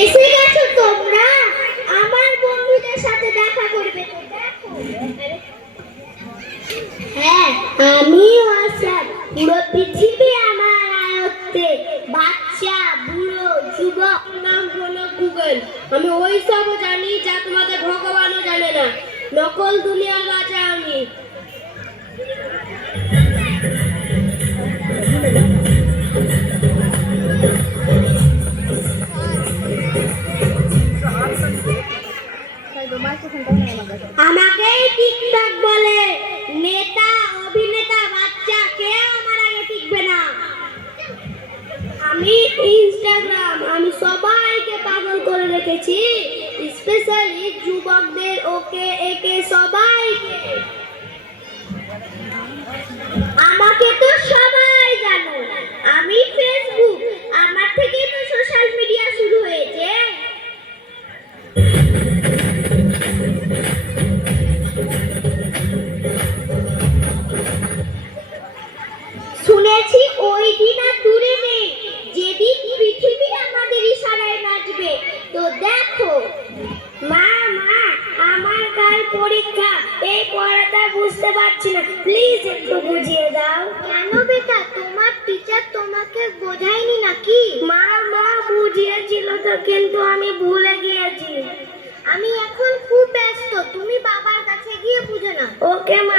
এসে গেছো তোমরা? আমার বন্ধুদের সাথে দেখা করবে হ্যাঁ আমি আসাদ পুরো পৃথিবী আমার আয়ত্তে। বাচ্চা, বুড়ো, যুবক, নাম হলো গুগল। আমি ওই সব জানি যা তোমাদের ভগবানও জানে না। নকল দুনিয়ার রাজা আমি। আমি ইনস্টাগ্রাম আমি সবাইকে পাগল করে রেখেছি স্পেশালি যুবকদের ওকে একে সবাইকে। নাচবে তো দেখো মা মা আমার কাল পরীক্ষা। এই পড়াটা বুঝতে পারছি না। প্লিজ একটু বুঝিয়ে দাও। কেন বেটা? তোমার টিচার তোমাকে বোঝায়নি নাকি? মা মা বুঝিয়েছিল তো কিন্তু আমি ভুলে গিয়েছি। আমি এখন খুব ব্যস্ত। তুমি বাবার কাছে গিয়ে বুঝে নাও। ওকে মা।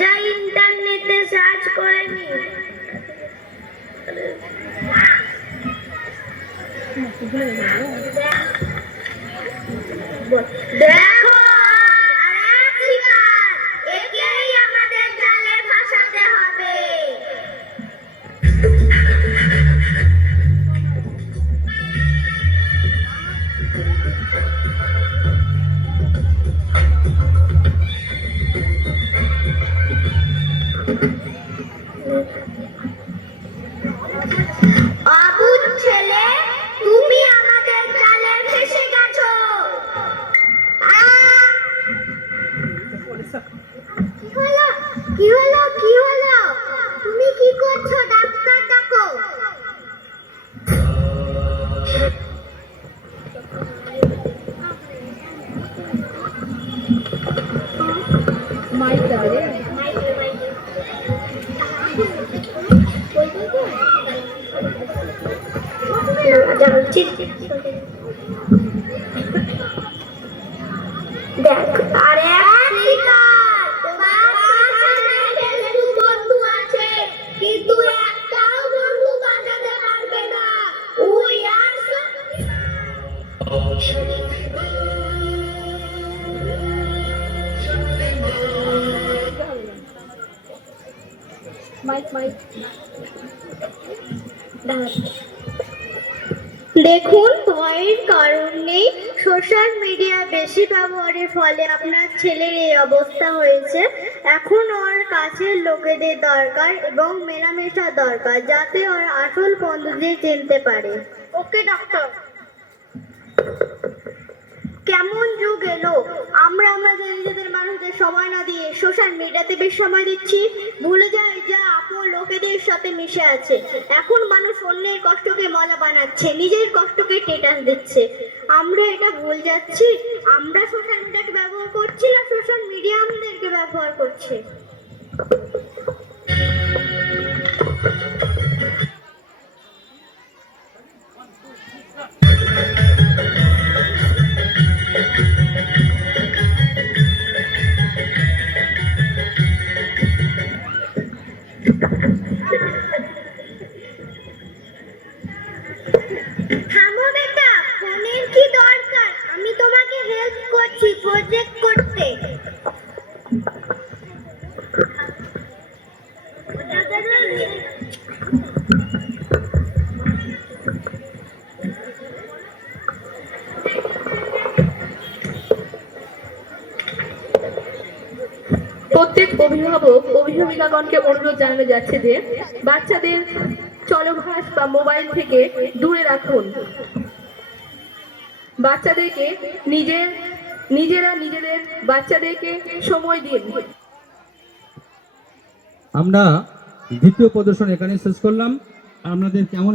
যাই ইন্টারনেটে সার্চ করে নি। দেখো কি হলো কি হলো? তুমি কি করছ ডাক্তার ডাকো। দেখ আরে দেখুন, ভয়ের কারণ সোশ্যাল মিডিয়া বেশি ব্যবহারের ফলে আপনার ছেলের এই অবস্থা হয়েছে। এখন ওর কাছের লোকেদের দরকার এবং মেলামেশা দরকার, যাতে ওর আসল বন্ধুদের চিনতে পারে। ওকে ডক্টর কেমন যুগ এলো? আমরা আমাদের নিজেদের মানুষদের সময় না দিয়ে সোশ্যাল মিডিয়াতে বেশি সময় দিচ্ছি, ভুলে যাই যা আপন লোকেদের সাথে মিশে আছে। এখন মানুষ অন্যের কষ্টকে মজা বানাচ্ছে, নিজের কষ্টকে টেটাস দিচ্ছে। আমরা এটা ভুল যাচ্ছি? আমরা সোশ্যাল মিডিয়াকে ব্যবহার করছি না? সোশ্যাল মিডিয়া আমাদেরকে ব্যবহার করছে? থামো বেটা ফোনের কি দরকার? আমি তোমাকে হেল্প করছি প্রজেক্ট করতে। প্রত্যেক অভিভাবক, অভিভাবিকাগণকে অনুরোধ জানানো যাচ্ছে যে বাচ্চাদের চলভাস বা মোবাইল থেকে দূরে রাখুন। বাচ্চাদেরকে নিজের, নিজেরা নিজেদের বাচ্চাদেরকে সময় দিন। আমরা দ্বিতীয় প্রদর্শন এখানে শেষ করলাম। আপনাদের কেমন